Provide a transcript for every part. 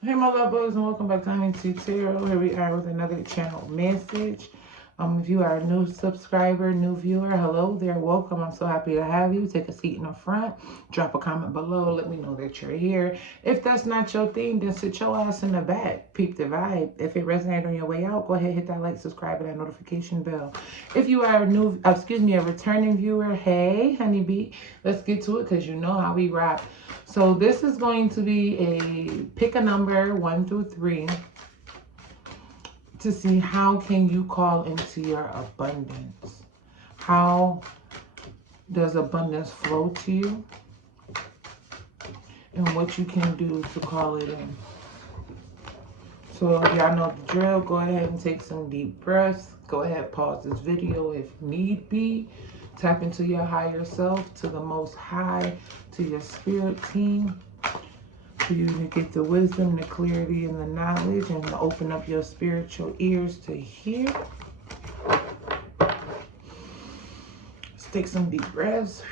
Hey my love bugs, and welcome back to Untitled Tarot. Here we are with another channel message. If you are a new subscriber, new viewer, hello there, welcome. I'm so happy to have you. Take a seat in the front, drop a comment below, let me know that you're here. If that's not your thing, then sit your ass in the back, peep the vibe. If it resonated on your way out, go ahead, hit that like, subscribe, and that notification bell. If you are a returning viewer, hey honeybee, let's get to it because you know how we rock. So this is going to be a pick a number 1 through 3 to see how can you call into your abundance. How does abundance flow to you? And what you can do to call it in. So if y'all know the drill, go ahead and take some deep breaths. Go ahead, pause this video if need be. Tap into your higher self, to the most high, to your spirit team. For you to get the wisdom, the clarity, and the knowledge, and to open up your spiritual ears to hear. Let's take some deep breaths.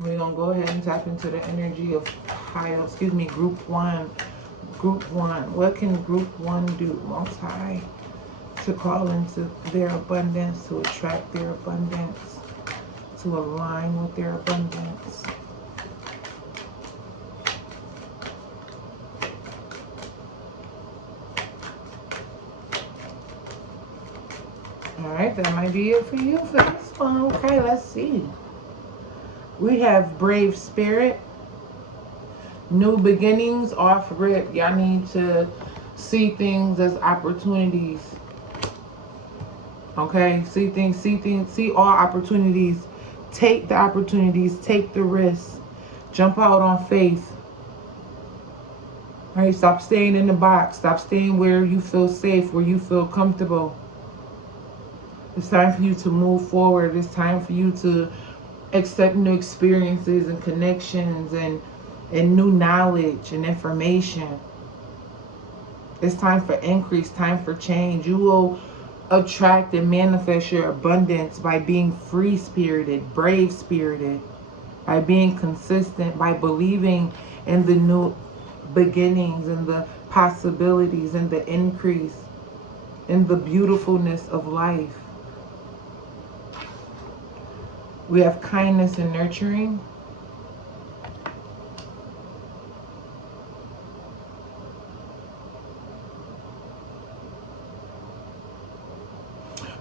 We're going to go ahead and tap into the energy of group one. Group one. What can group one do? Most high, to call into their abundance, to attract their abundance, to align with their abundance. All right, that might be it for you for this one. Okay, let's see. We have brave spirit. New beginnings, off rip. Y'all need to see things as opportunities. Okay? See all opportunities. Take the opportunities. Take the risks. Jump out on faith. All right? Stop staying in the box. Stop staying where you feel safe, where you feel comfortable. It's time for you to move forward. It's time for you to accept new experiences and connections and new knowledge and information. It's time for increase, time for change. You will attract and manifest your abundance by being free-spirited, brave-spirited, by being consistent, by believing in the new beginnings and the possibilities and the increase and the beautifulness of life. We have kindness and nurturing.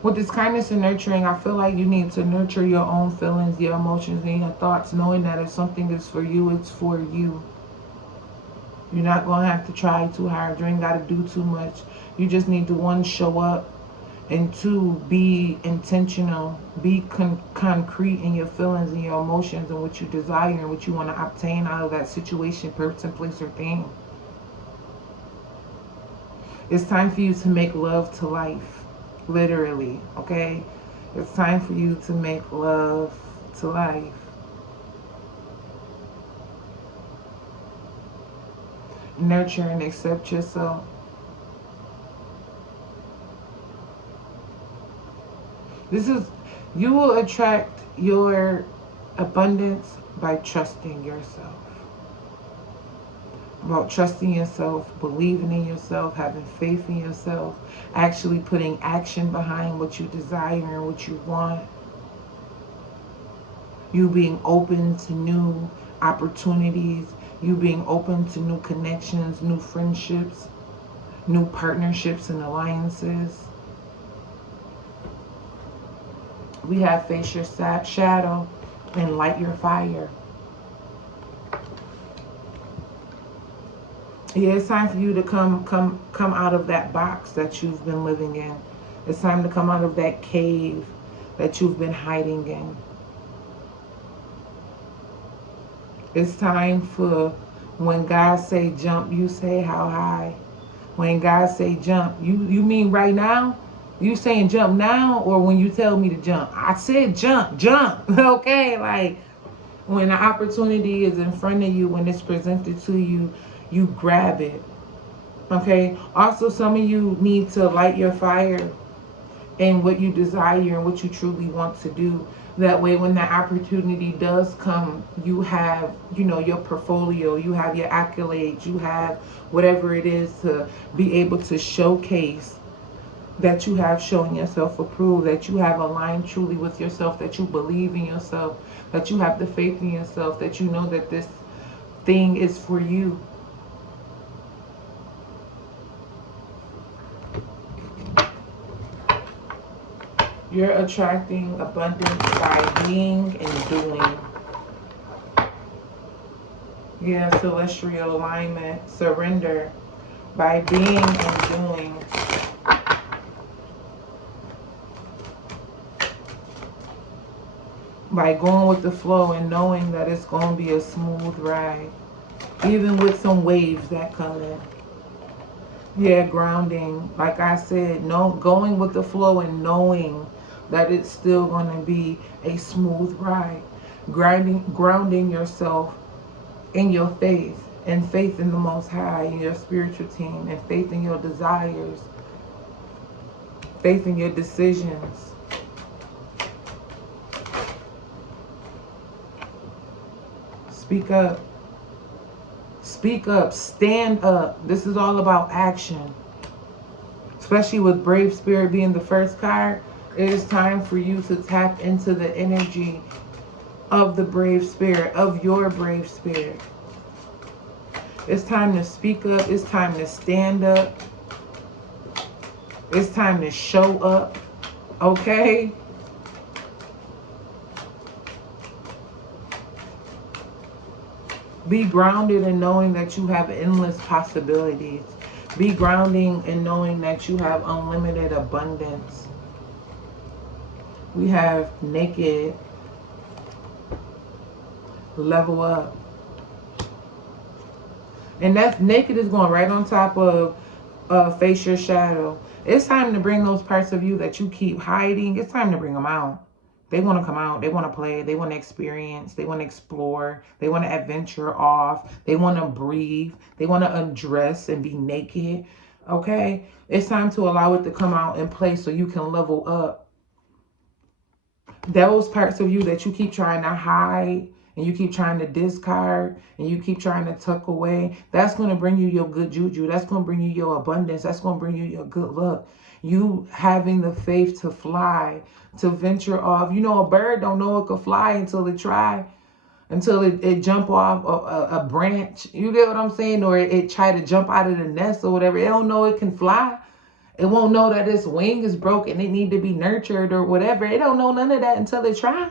With this kindness and nurturing, I feel like you need to nurture your own feelings, your emotions, and your thoughts, knowing that if something is for you, it's for you. You're not going to have to try too hard. You ain't got to do too much. You just need to, 1, show up, and 2, be intentional. Be concrete in your feelings and your emotions and what you desire and what you want to obtain out of that situation, person, place, or thing. It's time for you to make love to life. Literally, okay? It's time for you to make love to life. Nurture and accept yourself. You will attract your abundance by trusting yourself. About trusting yourself, believing in yourself, having faith in yourself, actually putting action behind what you desire and what you want. You being open to new opportunities, you being open to new connections, new friendships, new partnerships and alliances. We have face your shadow and light your fire. Yeah, it's time for you to come out of that box that you've been living in. It's time to come out of that cave that you've been hiding in. It's time for, when God say jump, you say how high. When God say jump, you mean right now? You saying jump now, or when you tell me to jump? I said jump, okay? Like, when the opportunity is in front of you, when it's presented to you, you grab it. Okay. Also, some of you need to light your fire and what you desire and what you truly want to do. That way, when that opportunity does come, you have, you know, your portfolio, you have your accolades, you have whatever it is to be able to showcase that you have shown yourself approved, that you have aligned truly with yourself, that you believe in yourself, that you have the faith in yourself, that you know that this thing is for you. You're attracting abundance by being and doing. Yeah, celestial alignment, surrender by being and doing. By going with the flow and knowing that it's going to be a smooth ride. Even with some waves that come in. Yeah, grounding. Like I said, no, going with the flow and knowing that it's still going to be a smooth ride. Grounding yourself in your faith, and faith in the Most High, in your spiritual team, and faith in your desires, faith in your decisions. Speak up. Speak up. Stand up. This is all about action. Especially with Brave Spirit being the first card, it is time for you to tap into the energy of the Brave Spirit, of your Brave Spirit. It's time to speak up. It's time to stand up. It's time to show up. Okay? Be grounded in knowing that you have endless possibilities. Be grounding in knowing that you have unlimited abundance. We have naked, level up. And that naked is going right on top of face your shadow. It's time to bring those parts of you that you keep hiding. It's time to bring them out. They want to come out. They want to play. They want to experience. They want to explore. They want to adventure off. They want to breathe. They want to undress and be naked. Okay? It's time to allow it to come out and play so you can level up. Those parts of you that you keep trying to hide and you keep trying to discard and you keep trying to tuck away, that's going to bring you your good juju. That's going to bring you your abundance. That's going to bring you your good luck. You having the faith to fly, to venture off. You know, a bird don't know it could fly until it try, until it jump off a branch. You get what I'm saying? Or it try to jump out of the nest or whatever. It don't know it can fly. It won't know that its wing is broken. It need to be nurtured or whatever. It don't know none of that until it try.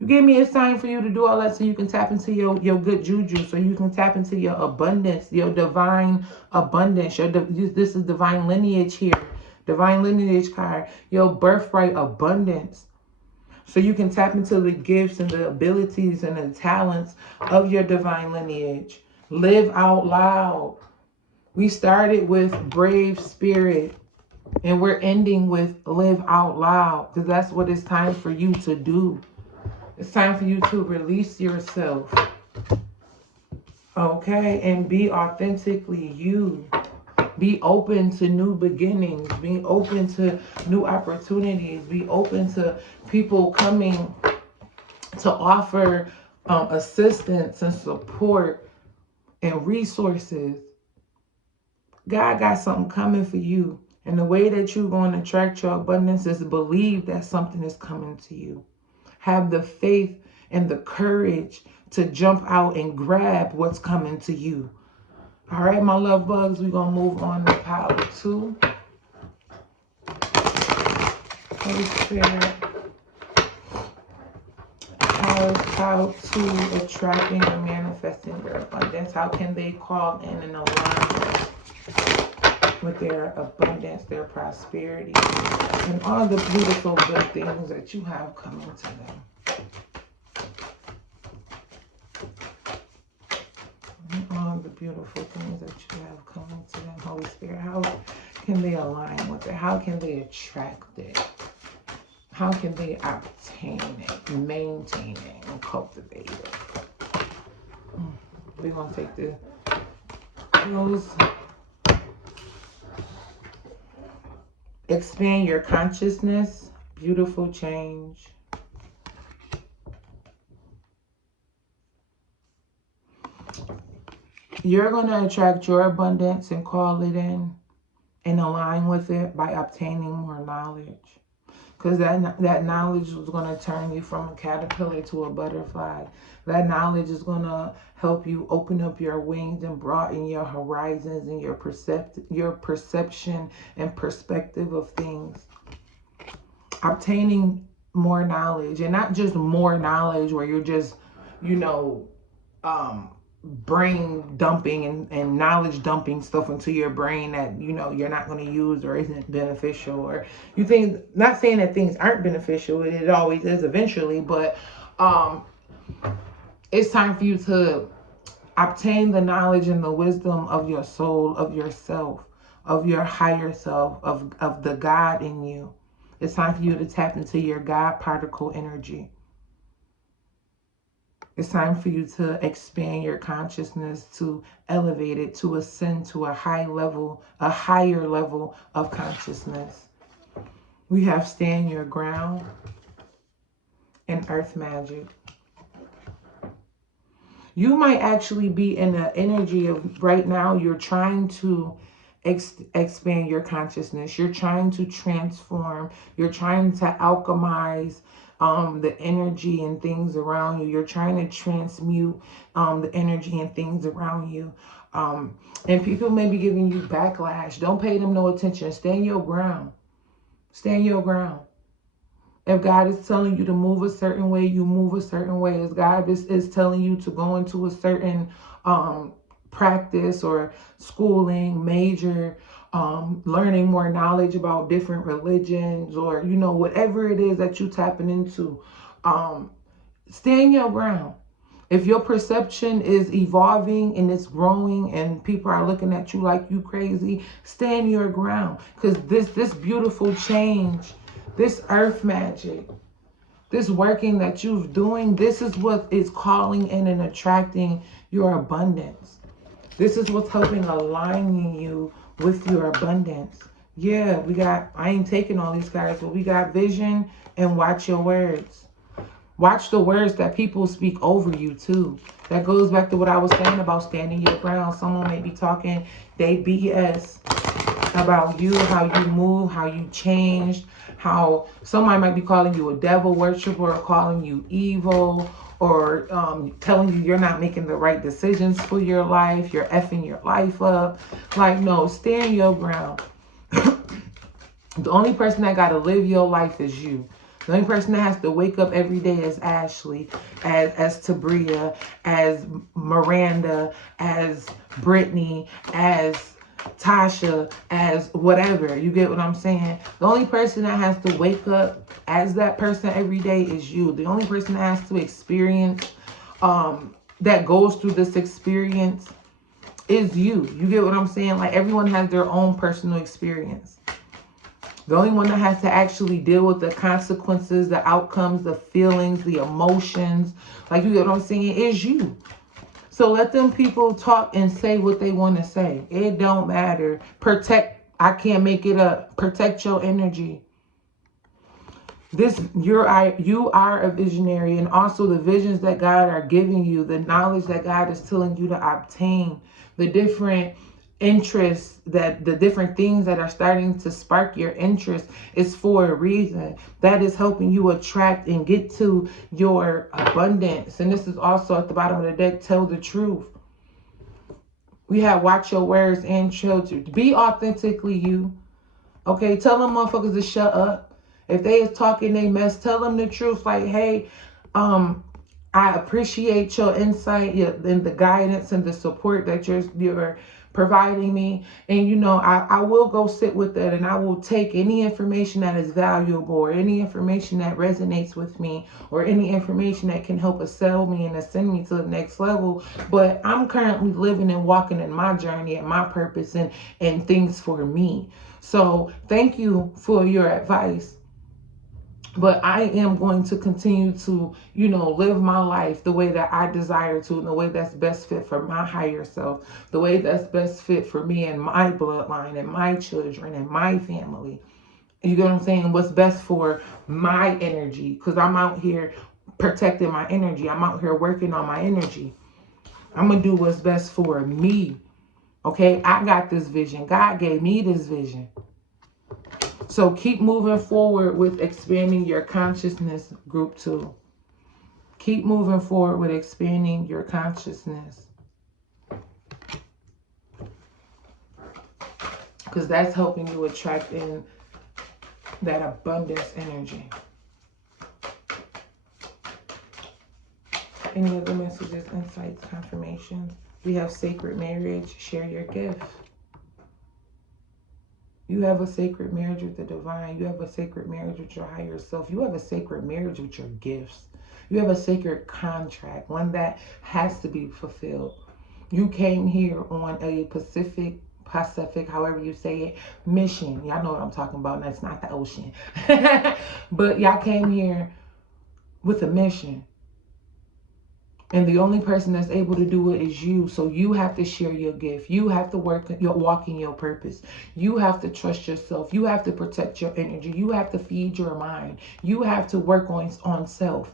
You give me a sign for you to do all that so you can tap into your good juju, so you can tap into your abundance, your divine abundance. This is divine lineage here. Divine lineage card. Your birthright abundance. So you can tap into the gifts and the abilities and the talents of your divine lineage. Live out loud. We started with Brave Spirit. And we're ending with live out loud. Because that's what it's time for you to do. It's time for you to release yourself. Okay? And be authentically you. Be open to new beginnings. Be open to new opportunities. Be open to people coming to offer assistance and support and resources. God got something coming for you. And the way that you're going to attract your abundance is believe that something is coming to you. Have the faith and the courage to jump out and grab what's coming to you. All right, my love bugs, we're going to move on to pile 2. Holy Spirit. How is pile 2 attracting and manifesting their abundance? How can they call in and align with their abundance, their prosperity, and all the beautiful good things that you have coming to them? And all the beautiful things that you have coming to them, Holy Spirit. How can they align with it? How can they attract it? How can they obtain it, maintain it, and cultivate it? We're going to take those Expand your consciousness. Beautiful change. You're going to attract your abundance and call it in and align with it by obtaining more knowledge. Because that knowledge is going to turn you from a caterpillar to a butterfly. That knowledge is going to help you open up your wings and broaden your horizons and your perception and perspective of things. Obtaining more knowledge, and not just more knowledge where you're just, brain dumping and knowledge dumping stuff into your brain that you're not going to use or isn't beneficial, or you think, not saying that things aren't beneficial, it always is eventually, but it's time for you to obtain the knowledge and the wisdom of your soul, of yourself, of your higher self, of the God in you. It's time for you to tap into your God particle energy. It's time for you to expand your consciousness, to elevate it, to ascend to a higher level of consciousness. We have stand your ground and earth magic. You might actually be in the energy of right now, you're trying to expand your consciousness. You're trying to transform. You're trying to alchemize the energy and things around you. You're trying to transmute the energy and things around you. And people may be giving you backlash. Don't pay them no attention. Stand your ground. Stand your ground. If God is telling you to move a certain way, you move a certain way. If God is telling you to go into a certain practice or schooling, major, learning more knowledge about different religions, or, whatever it is that you tapping into, stand your ground. If your perception is evolving and it's growing and people are looking at you like you crazy, stand your ground. Because this beautiful change, this earth magic, this working that you're doing, this is what is calling in and attracting your abundance. This is what's helping aligning you with your abundance. Yeah, I ain't taking all these cards, but we got vision and watch your words. Watch the words that people speak over you too. That goes back to what I was saying about standing your ground. Someone may be talking they BS about you, how you move, how you changed, how somebody might be calling you a devil worshiper, or calling you evil, or telling you you're not making the right decisions for your life, you're effing your life up. Like, no, stand your ground. The only person that got to live your life is you. The only person that has to wake up every day is Ashley, as Tabria, as Miranda, as Brittany, as Tasha, as whatever. You get what I'm saying? The only person that has to wake up as that person every day is you. The only person that has to experience, that goes through this experience is you. You get what I'm saying? Like, everyone has their own personal experience. The only one that has to actually deal with the consequences, the outcomes, the feelings, the emotions, like, you get what I'm saying, is you. So let them people talk and say what they want to say. It don't matter. I can't make it up. Protect your energy. You are a visionary, and also the visions that God are giving you, the knowledge that God is telling you to obtain, the different interests, that the different things that are starting to spark your interest is for a reason. That is helping you attract and get to your abundance. And this is also at the bottom of the deck, tell the truth. We have watch your words and children. Be authentically you. Okay, tell them motherfuckers to shut up. If they is talking they mess, tell them the truth. Like, hey, I appreciate your insight and the guidance and the support that you're providing me. And, I will go sit with it, and I will take any information that is valuable, or any information that resonates with me, or any information that can help excel me and ascend me to the next level. But I'm currently living and walking in my journey and my purpose and things for me. So thank you for your advice. But I am going to continue to, live my life the way that I desire to, in the way that's best fit for my higher self, the way that's best fit for me and my bloodline and my children and my family. You get what I'm saying? What's best for my energy, because I'm out here protecting my energy. I'm out here working on my energy. I'm going to do what's best for me. Okay? I got this vision. God gave me this vision. So keep moving forward with expanding your consciousness, group 2. Keep moving forward with expanding your consciousness. Because that's helping you attract in that abundance energy. Any other messages, insights, confirmations? We have sacred marriage. Share your gift. You have a sacred marriage with the divine. You have a sacred marriage with your higher self. You have a sacred marriage with your gifts. You have a sacred contract, one that has to be fulfilled. You came here on a Pacific, however you say it, mission. Y'all know what I'm talking about. That's not the ocean. But y'all came here with a mission. And the only person that's able to do it is you. So you have to share your gift. You have to walk in your purpose. You have to trust yourself. You have to protect your energy. You have to feed your mind. You have to work on self.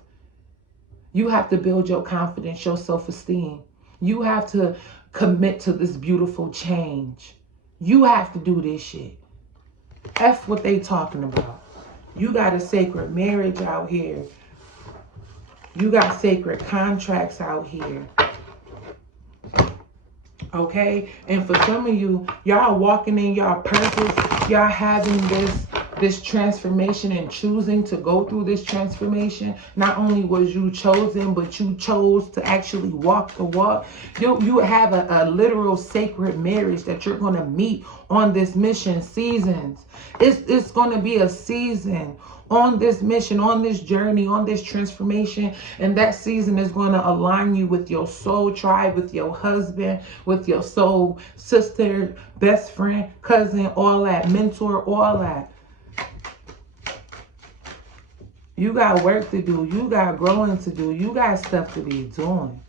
You have to build your confidence, your self-esteem. You have to commit to this beautiful change. You have to do this shit. F what they talking about. You got a sacred marriage out here. You got sacred contracts out here. Okay? And for some of you, y'all walking in y'all purpose. Y'all having this transformation and choosing to go through this transformation. Not only was you chosen, but you chose to actually walk the walk. You have a literal sacred marriage that you're going to meet on this mission. Seasons. It's going to be a season on this mission, on this journey, on this transformation. And that season is going to align you with your soul tribe, with your husband, with your soul sister, best friend, cousin, all that, mentor, all that. You got work to do. You got growing to do. You got stuff to be doing.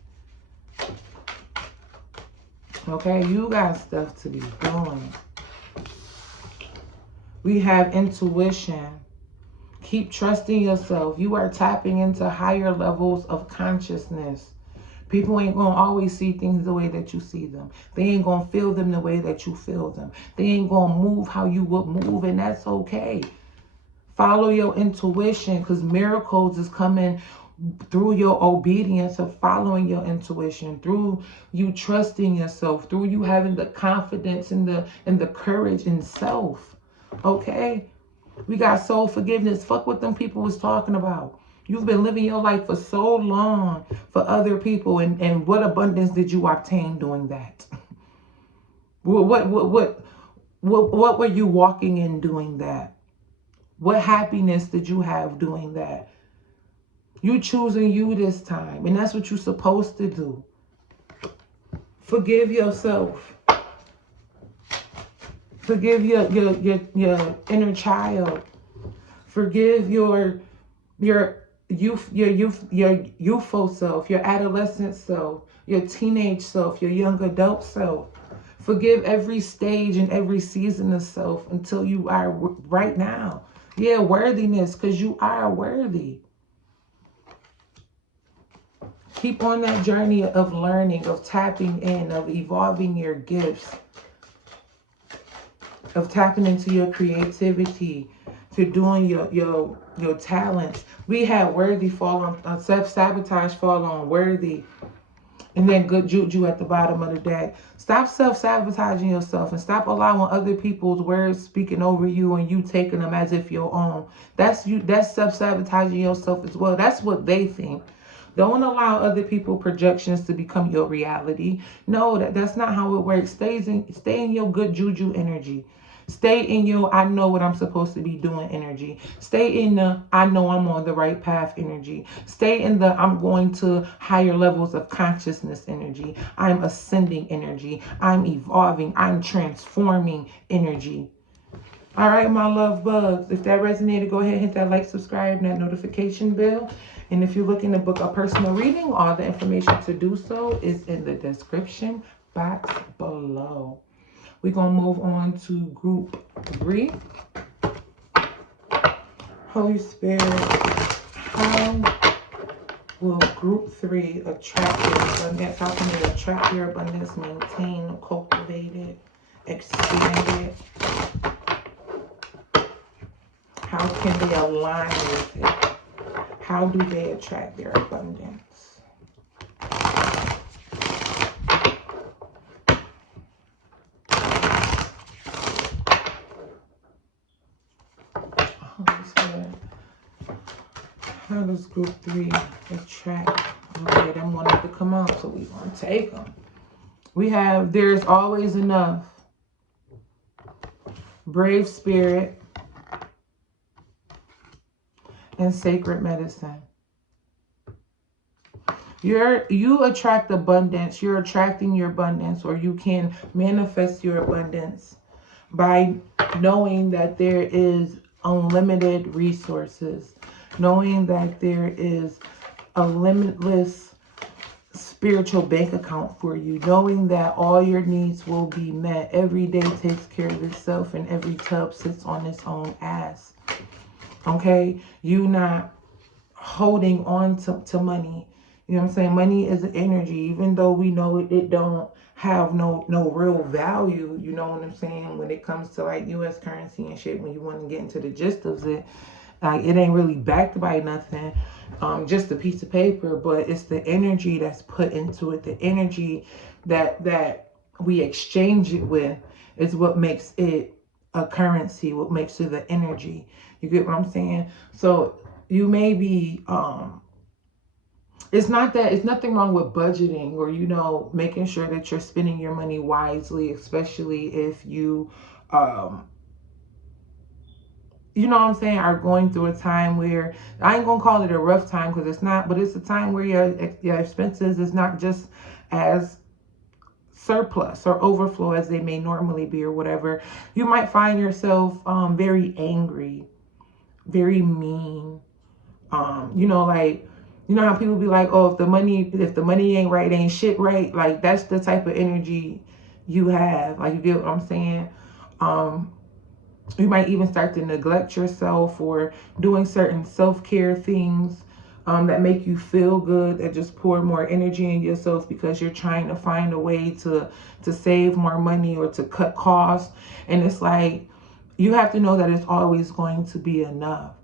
Okay? You got stuff to be doing. We have intuition. Keep trusting yourself. You are tapping into higher levels of consciousness. People ain't going to always see things the way that you see them. They ain't going to feel them the way that you feel them. They ain't going to move how you would move, and that's okay. Follow your intuition, because miracles is coming through your obedience of following your intuition, through you trusting yourself, through you having the confidence and the courage in self. Okay? We got soul forgiveness. Fuck what them people was talking about. You've been living your life for so long for other people, and what abundance did you obtain doing that? What were you walking in doing that? What happiness did you have doing that? You choosing you this time, and that's what you're supposed to do. Forgive yourself. Forgive your inner child. Forgive your youthful self, your adolescent self, your teenage self, your young adult self. Forgive every stage and every season of self until you are right now. Yeah, worthiness, because you are worthy. Keep on that journey of learning, of tapping in, of evolving your gifts, of tapping into your creativity, to doing your talents. We had worthy fall on self-sabotage fall on worthy. And then good juju at the bottom of the deck. Stop self-sabotaging yourself and stop allowing other people's words speaking over you and you taking them as if your own. That's self-sabotaging yourself as well. That's what they think. Don't allow other people's projections to become your reality. No, that's not how it works. Stay in your good juju energy. Stay in your I know what I'm supposed to be doing energy. Stay in the I know I'm on the right path energy. Stay in the I'm going to higher levels of consciousness energy. I'm ascending energy. I'm evolving. I'm transforming energy. All right, my love bugs. If that resonated, go ahead and hit that like, subscribe, and that notification bell. And if you're looking to book a personal reading, all the information to do so is in the description box below. We're going to move on to group 3. Holy Spirit, how will group 3 attract your abundance? How can they attract your abundance, maintain, cultivate it, expand it? How can they align with it? How do they attract their abundance? Holy Spirit, how does group 3 attract? Okay, them wanted to come out, so we want to take them. We have, there's always enough. Brave spirit and sacred medicine. You attract abundance. You're attracting your abundance, or you can manifest your abundance by knowing that there is unlimited resources, knowing that there is a limitless spiritual bank account for you, knowing that all your needs will be met. Every day takes care of itself, and every tub sits on its own ass. Okay? You not holding on to money. You know what I'm saying? Money is an energy, even though we know it don't have no real value. You know what I'm saying? When it comes to like U.S. currency and shit, when you want to get into the gist of it, like it ain't really backed by nothing, just a piece of paper. But it's the energy that's put into it, the energy that we exchange it with is what makes it a currency, what makes it the energy. You get what I'm saying? So you may be it's nothing wrong with budgeting, or making sure that you're spending your money wisely, especially if you you know what I'm saying, are going through a time where, I ain't gonna call it a rough time because it's not, but it's a time where your expenses is not just as surplus or overflow as they may normally be, or whatever. You might find yourself very angry, very mean. Like, you know how people be like, oh, if the money ain't right, ain't shit right. Like, that's the type of energy you have. Like, you get what I'm saying? You might even start to neglect yourself, or doing certain self-care things that make you feel good, that just pour more energy in yourself because you're trying to find a way to save more money or to cut costs. And it's like, you have to know that it's always going to be enough.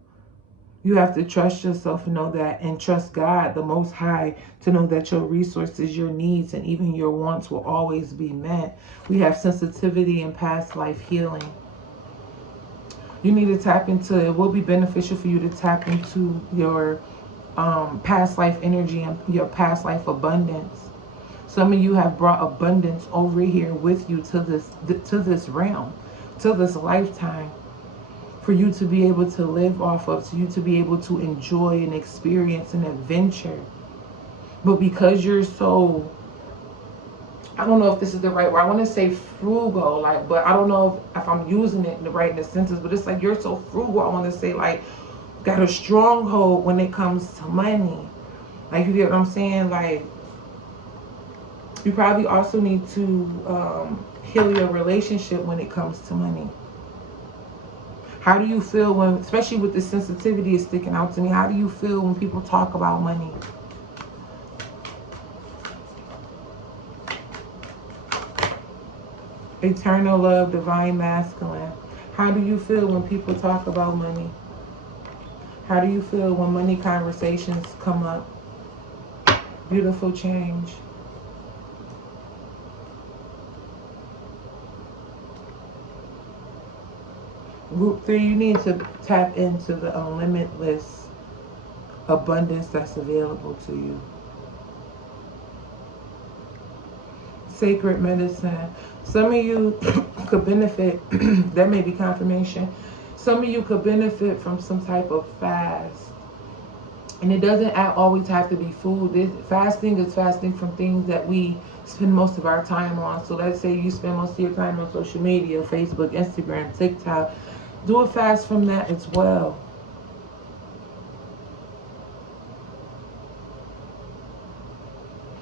You have to trust yourself and know that, and trust God, the Most High, to know that your resources, your needs, and even your wants will always be met. We have sensitivity and past life healing. You need to tap into, it will be beneficial for you to tap into your past life energy and your past life abundance. Some of you have brought abundance over here with you to this realm, to this lifetime, for you to be able to live off of, so you to be able to enjoy and experience an adventure. But because you're so, I don't know if this is the right word, I want to say frugal, like, but I don't know if I'm using it in the sentence, but it's like you're so frugal, I want to say, like, got a stronghold when it comes to money. Like, you get what I'm saying? Like, you probably also need to heal your relationship when it comes to money. How do you feel when, especially with the sensitivity is sticking out to me, how do you feel when people talk about money? Eternal love, divine masculine. How do you feel when people talk about money? How do you feel when money conversations come up? Beautiful change. Group 3, you need to tap into the unlimitless abundance that's available to you. Sacred medicine. Some of you could benefit, that may be confirmation. Some of you could benefit from some type of fast. And it doesn't always have to be food. Fasting is fasting from things that we spend most of our time on. So let's say you spend most of your time on social media, Facebook, Instagram, TikTok. Do a fast from that as well.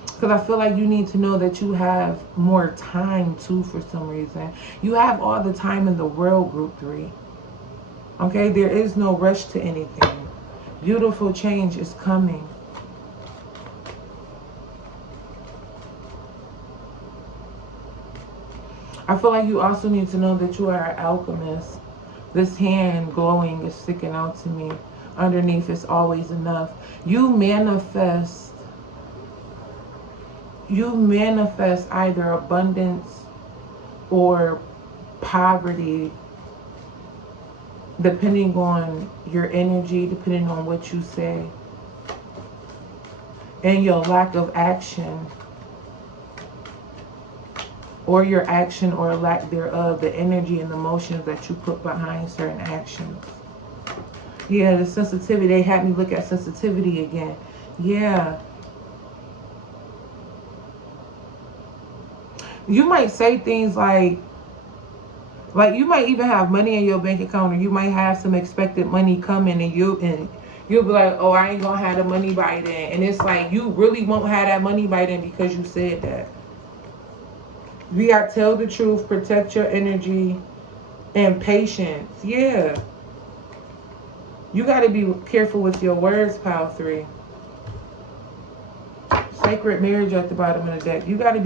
Because I feel like you need to know that you have more time too for some reason. You have all the time in the world, group 3. Okay, there is no rush to anything. Beautiful change is coming. I feel like you also need to know that you are an alchemist. This hand glowing is sticking out to me. Underneath is always enough. You manifest either abundance or poverty, depending on your energy, depending on what you say, and your lack of action, or your action or lack thereof, the energy and the emotions that you put behind certain actions. Yeah, the sensitivity, they had me look at sensitivity again. Yeah. You might say things like you might even have money in your bank account, or you might have some expected money coming, and you'll be like, oh, I ain't gonna have the money by then. And it's like, you really won't have that money by then because you said that. We got to tell the truth, protect your energy, and patience. Yeah. You got to be careful with your words, Pile 3. Sacred marriage at the bottom of the deck. You got to be